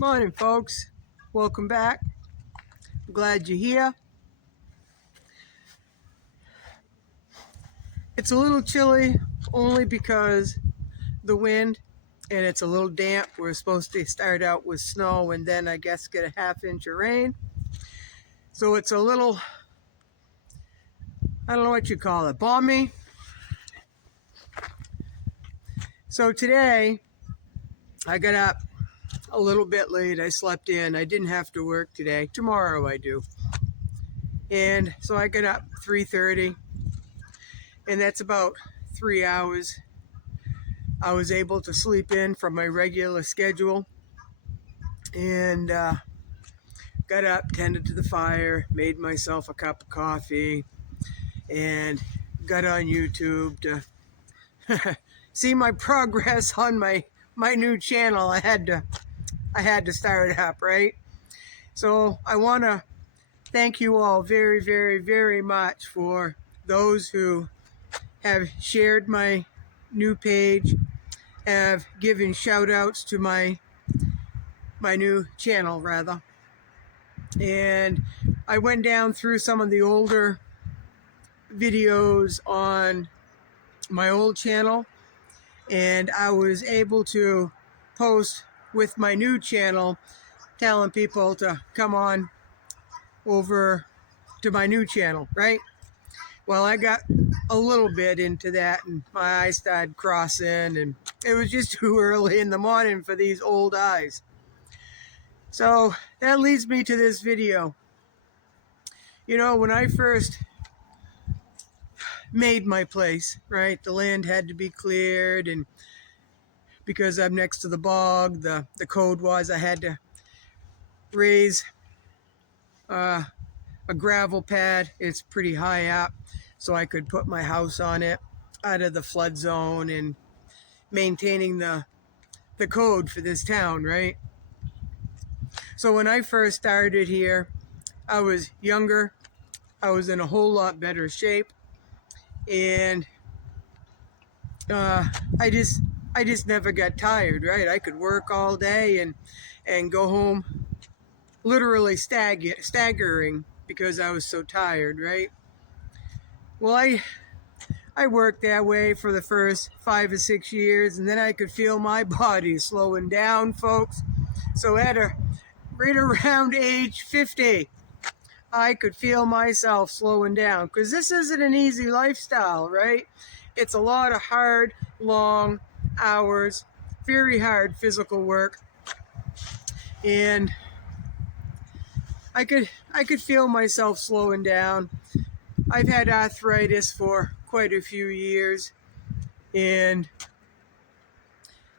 Morning, folks. Welcome back. I'm glad you're here. It's a little chilly only because the wind and it's a little damp. We're supposed to start out with snow and then I guess get a ½ inch of rain. So it's a little, I don't know what you call it, balmy. So today I got up a little bit late. I slept in. I didn't have to work today. Tomorrow I do. And so I got up 3:30 and that's about 3 hours. I was able to sleep in from my regular schedule and got up, tended to the fire, made myself a cup of coffee, and got on YouTube to see my progress on my new channel. I had to start it up, right? So I want to thank you all very, very, very much for those who have shared my new page, have given shout outs to my new channel rather. And I went down through some of the older videos on my old channel and I was able to post with my new channel telling people to come on over to my new channel, right? Well, I got a little bit into that and my eyes started crossing and it was just too early in the morning for these old eyes. So that leads me to this video. You know, when I first made my place, right, the land had to be cleared, and because I'm next to the bog, the code was I had to raise a gravel pad. It's pretty high up, so I could put my house on it out of the flood zone and maintaining the code for this town, right? So when I first started here, I was younger. I was in a whole lot better shape, and I just never got tired, right? I could work all day and go home literally staggering because I was so tired, right? Well, I worked that way for the first 5 or 6 years, and then I could feel my body slowing down, folks. So right around age 50, I could feel myself slowing down because this isn't an easy lifestyle, right? It's a lot of hard, long hours, very hard physical work. And I could feel myself slowing down. I've had arthritis for quite a few years, and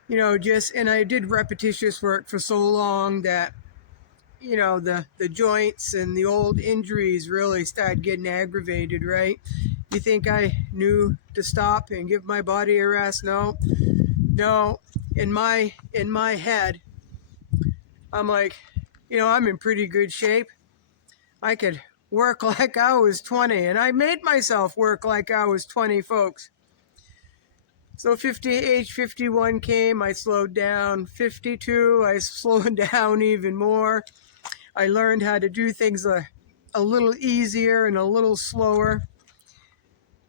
you know, and I did repetitious work for so long that, you know, the joints and the old injuries really started getting aggravated, right? You think I knew to stop and give my body a rest? No. In my head, I'm like, you know, I'm in pretty good shape. I could work like I was 20, and I made myself work like I was 20, folks. So age 51 came, I slowed down. 52, I slowed down even more. I learned how to do things a little easier and a little slower.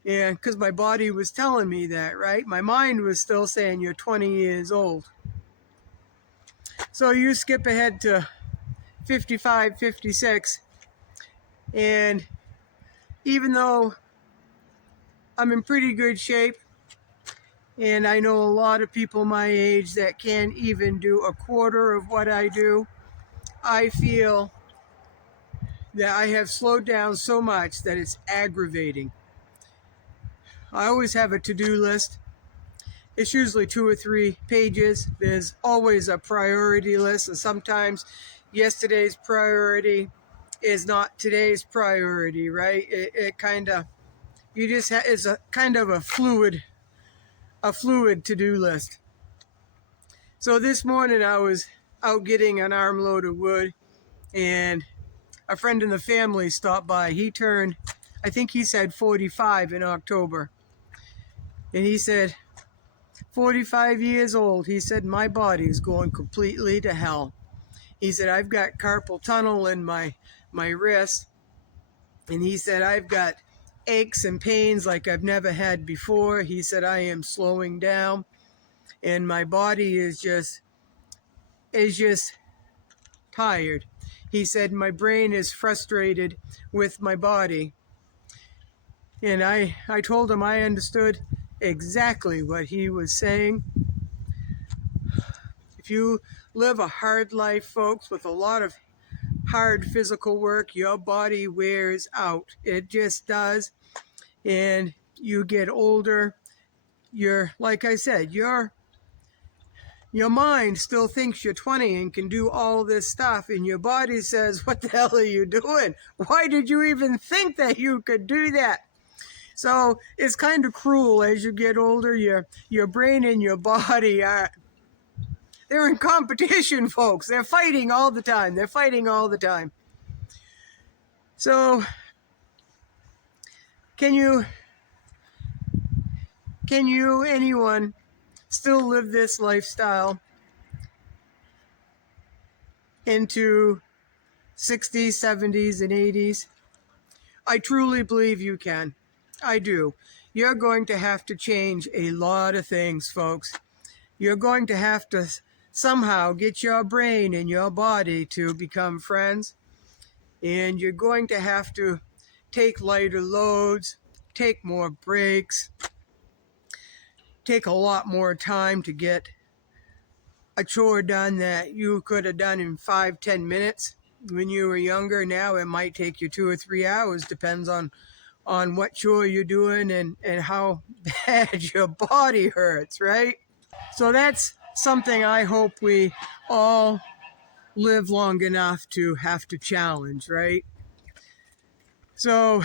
Yeah, because my body was telling me that, right? My mind was still saying you're 20 years old. So you skip ahead to 55, 56, and even though I'm in pretty good shape, and I know a lot of people my age that can't even do a quarter of what I do, I feel that I have slowed down so much that it's aggravating. I always have a to-do list. It's usually 2 or 3 pages. There's always a priority list, and sometimes yesterday's priority is not today's priority, right? It kind of, it's a kind of a fluid to-do list. So this morning I was out getting an armload of wood, and a friend in the family stopped by. He turned, I think he said 45 in October. And he said, 45 years old, he said, my body is going completely to hell. He said, I've got carpal tunnel in my wrist. And he said, I've got aches and pains like I've never had before. He said, I am slowing down and my body is just tired. He said, my brain is frustrated with my body. And I told him I understood exactly what he was saying. If you live a hard life, folks, with a lot of hard physical work, your body wears out. It just does. And you get older, like I said, your mind still thinks you're 20 and can do all this stuff, and your body says, what the hell are you doing? Why did you even think that you could do that? So it's kind of cruel as you get older. Your brain and your body they're in competition, folks. They're fighting all the time. They're fighting all the time. So can you, anyone, still live this lifestyle into 60s, 70s, and 80s? I truly believe you can. I do. You're going to have to change a lot of things, folks. You're going to have to somehow get your brain and your body to become friends. And you're going to have to take lighter loads, take more breaks, take a lot more time to get a chore done that you could have done in 5-10 minutes when you were younger. Now it might take you 2 or 3 hours, depends on what chore you're doing and how bad your body hurts, right? So that's something I hope we all live long enough to have to challenge, right? So,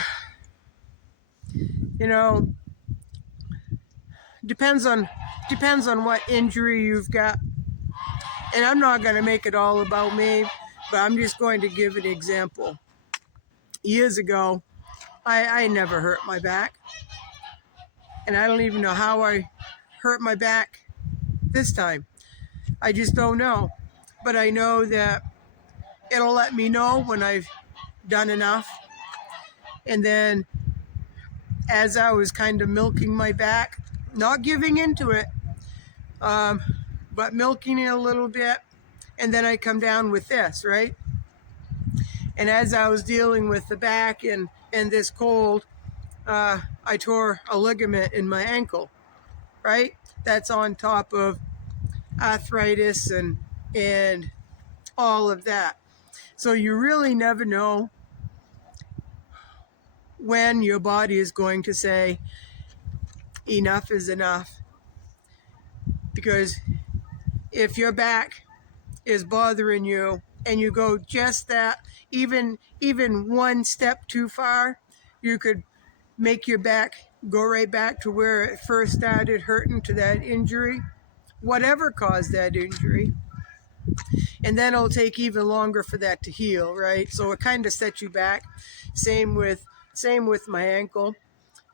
depends on what injury you've got. And I'm not going to make it all about me, but I'm just going to give an example. Years ago, I never hurt my back. And I don't even know how I hurt my back this time. I just don't know. But I know that it'll let me know when I've done enough. And then as I was kind of milking my back, not giving into it, but milking it a little bit, and then I come down with this, right? And as I was dealing with the back and this cold, I tore a ligament in my ankle, right? That's on top of arthritis and all of that. So you really never know when your body is going to say enough is enough. Because if your back is bothering you and you go just that, even one step too far, you could make your back go right back to where it first started hurting, to that injury, whatever caused that injury. And then it'll take even longer for that to heal, right? So it kind of sets you back. Same with my ankle.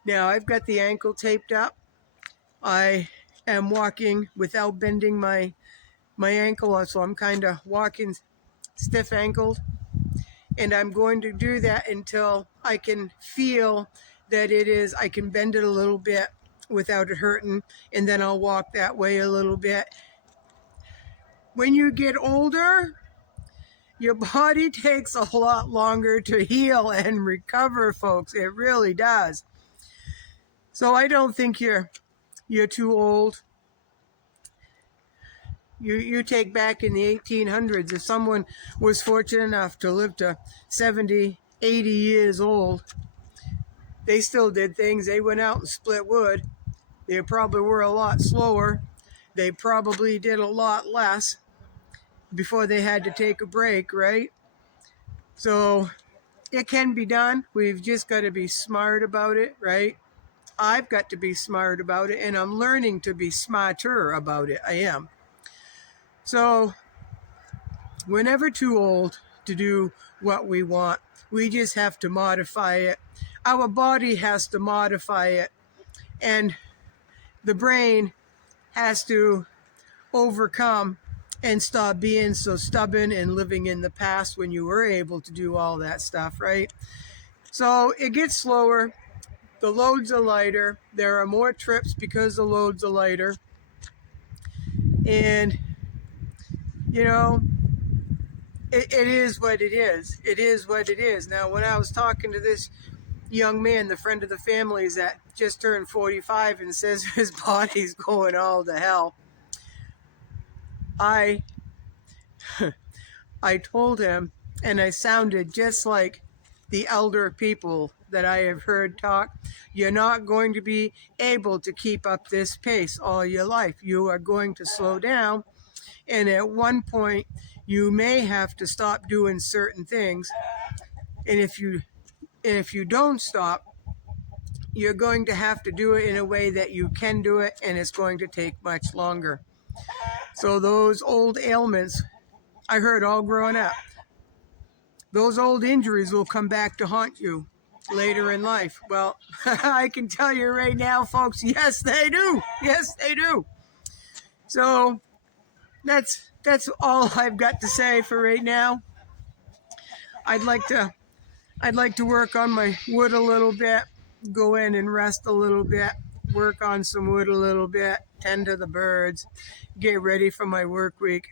Now I've got the ankle taped up. I am walking without bending my ankle, so I'm kind of walking stiff ankled, and I'm going to do that until I can feel that I can bend it a little bit without it hurting, and then I'll walk that way a little bit. When you get older, your body takes a lot longer to heal and recover, folks. It really does. So I don't think you're too old. You take back in the 1800s, if someone was fortunate enough to live to 70, 80 years old, they still did things. They went out and split wood. They probably were a lot slower. They probably did a lot less before they had to take a break, right? So it can be done. We've just got to be smart about it, right? I've got to be smart about it, and I'm learning to be smarter about it. I am. So we're never too old to do what we want. We just have to modify it. Our body has to modify it, and the brain has to overcome and stop being so stubborn and living in the past when you were able to do all that stuff, right? So it gets slower. The loads are lighter. There are more trips because the loads are lighter. And, you know, it is what it is. It is what it is. Now, when I was talking to this young man, the friend of the family that just turned 45 and says his body's going all to hell, I told him, and I sounded just like the elder people that I have heard talk, you're not going to be able to keep up this pace all your life. You are going to slow down, and at one point you may have to stop doing certain things. And if you don't stop, you're going to have to do it in a way that you can do it, and it's going to take much longer. So those old ailments I heard all growing up, those old injuries will come back to haunt you later in life. Well, I can tell you right now, folks, yes, they do. Yes, they do. So that's all I've got to say for right now. I'd like to work on my wood a little bit, go in and rest a little bit, work on some wood a little bit, tend to the birds, get ready for my work week,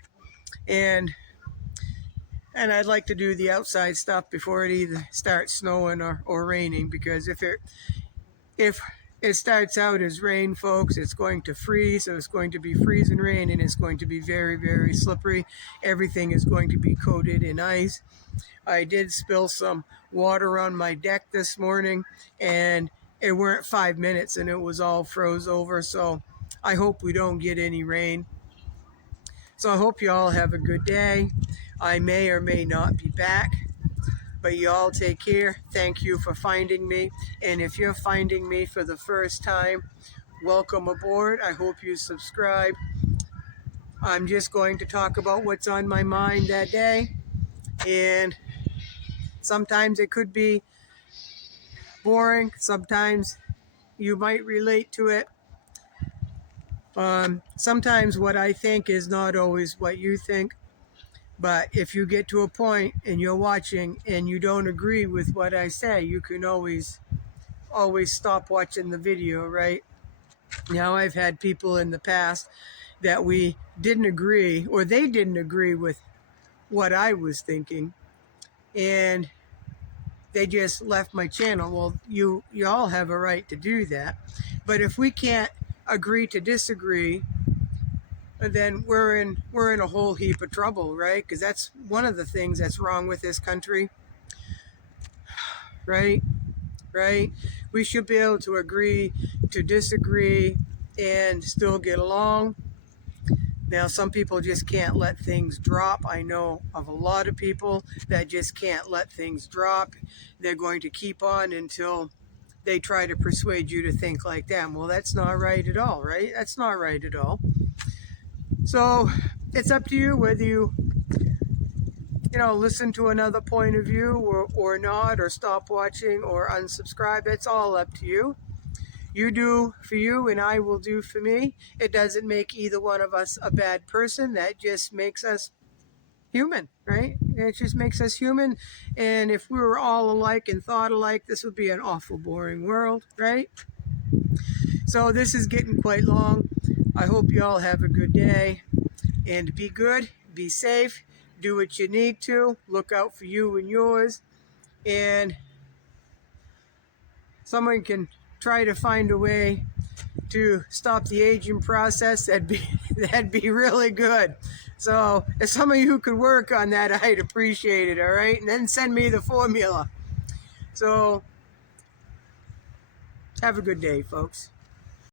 and I'd like to do the outside stuff before it either starts snowing or raining, because if it starts out as rain, folks, it's going to freeze, so it's going to be freezing rain, and it's going to be very, very slippery. Everything is going to be coated in ice. I did spill some water on my deck this morning, and it weren't 5 minutes and it was all froze over, so I hope we don't get any rain. So I hope you all have a good day. I may or may not be back, but you all take care. Thank you for finding me. And if you're finding me for the first time, welcome aboard. I hope you subscribe. I'm just going to talk about what's on my mind that day. And sometimes it could be boring. Sometimes you might relate to it. Sometimes what I think is not always what you think. But if you get to a point and you're watching and you don't agree with what I say, you can always stop watching the video, right? Now, I've had people in the past that we didn't agree, or they didn't agree with what I was thinking, and they just left my channel. Well, you all have a right to do that. But if we can't agree to disagree, then we're in a whole heap of trouble, right? Because that's one of the things that's wrong with this country, right? We should be able to agree to disagree and still get along. Now, some people just can't let things drop. I know of a lot of people that just can't let things drop. They're going to keep on until they try to persuade you to think like them. Well, that's not right at all, right? That's not right at all. So it's up to you whether you listen to another point of view or not, or stop watching or unsubscribe. It's all up to you. You do for you and I will do for me. It doesn't make either one of us a bad person. That just makes us human, right? It just makes us human. And if we were all alike and thought alike, this would be an awful boring world, right? So this is getting quite long. I hope you all have a good day, and be good, be safe, do what you need to, look out for you and yours, and someone can try to find a way to stop the aging process. That'd be really good. So if some of you could work on that, I'd appreciate it, all right? And then send me the formula. So have a good day, folks.